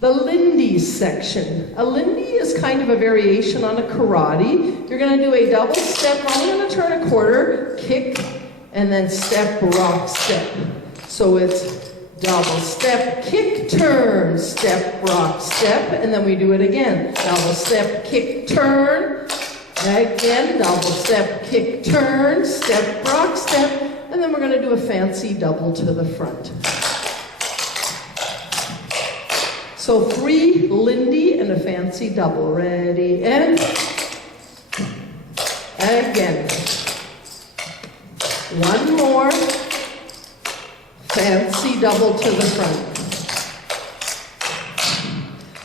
The Lindy section. A Lindy is kind of a variation on a karate. You're going to do a double step, we're only going to turn a quarter, kick, and then step, rock, step. So it's double step, kick, turn, step, rock, step, and then we do it again. Double step, kick, turn, again, double step, kick, turn, step, rock, step, and then we're going to do a fancy double to the front. So 3 Lindy and a fancy double. Ready, and again. 1 more. Fancy double to the front.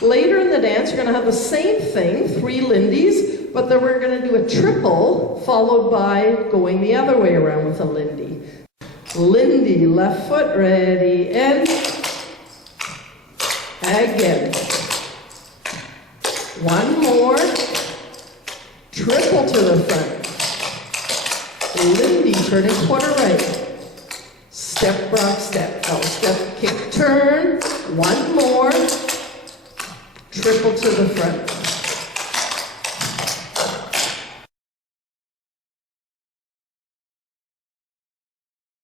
Later in the dance, you're going to have the same thing, 3 Lindies, but then we're going to do a triple, followed by going the other way around with a Lindy. Lindy, left foot, ready, and again. 1 more. Triple to the front. Lindy, turning quarter right. Step, rock, step. Double step, kick, turn. 1 more. Triple to the front.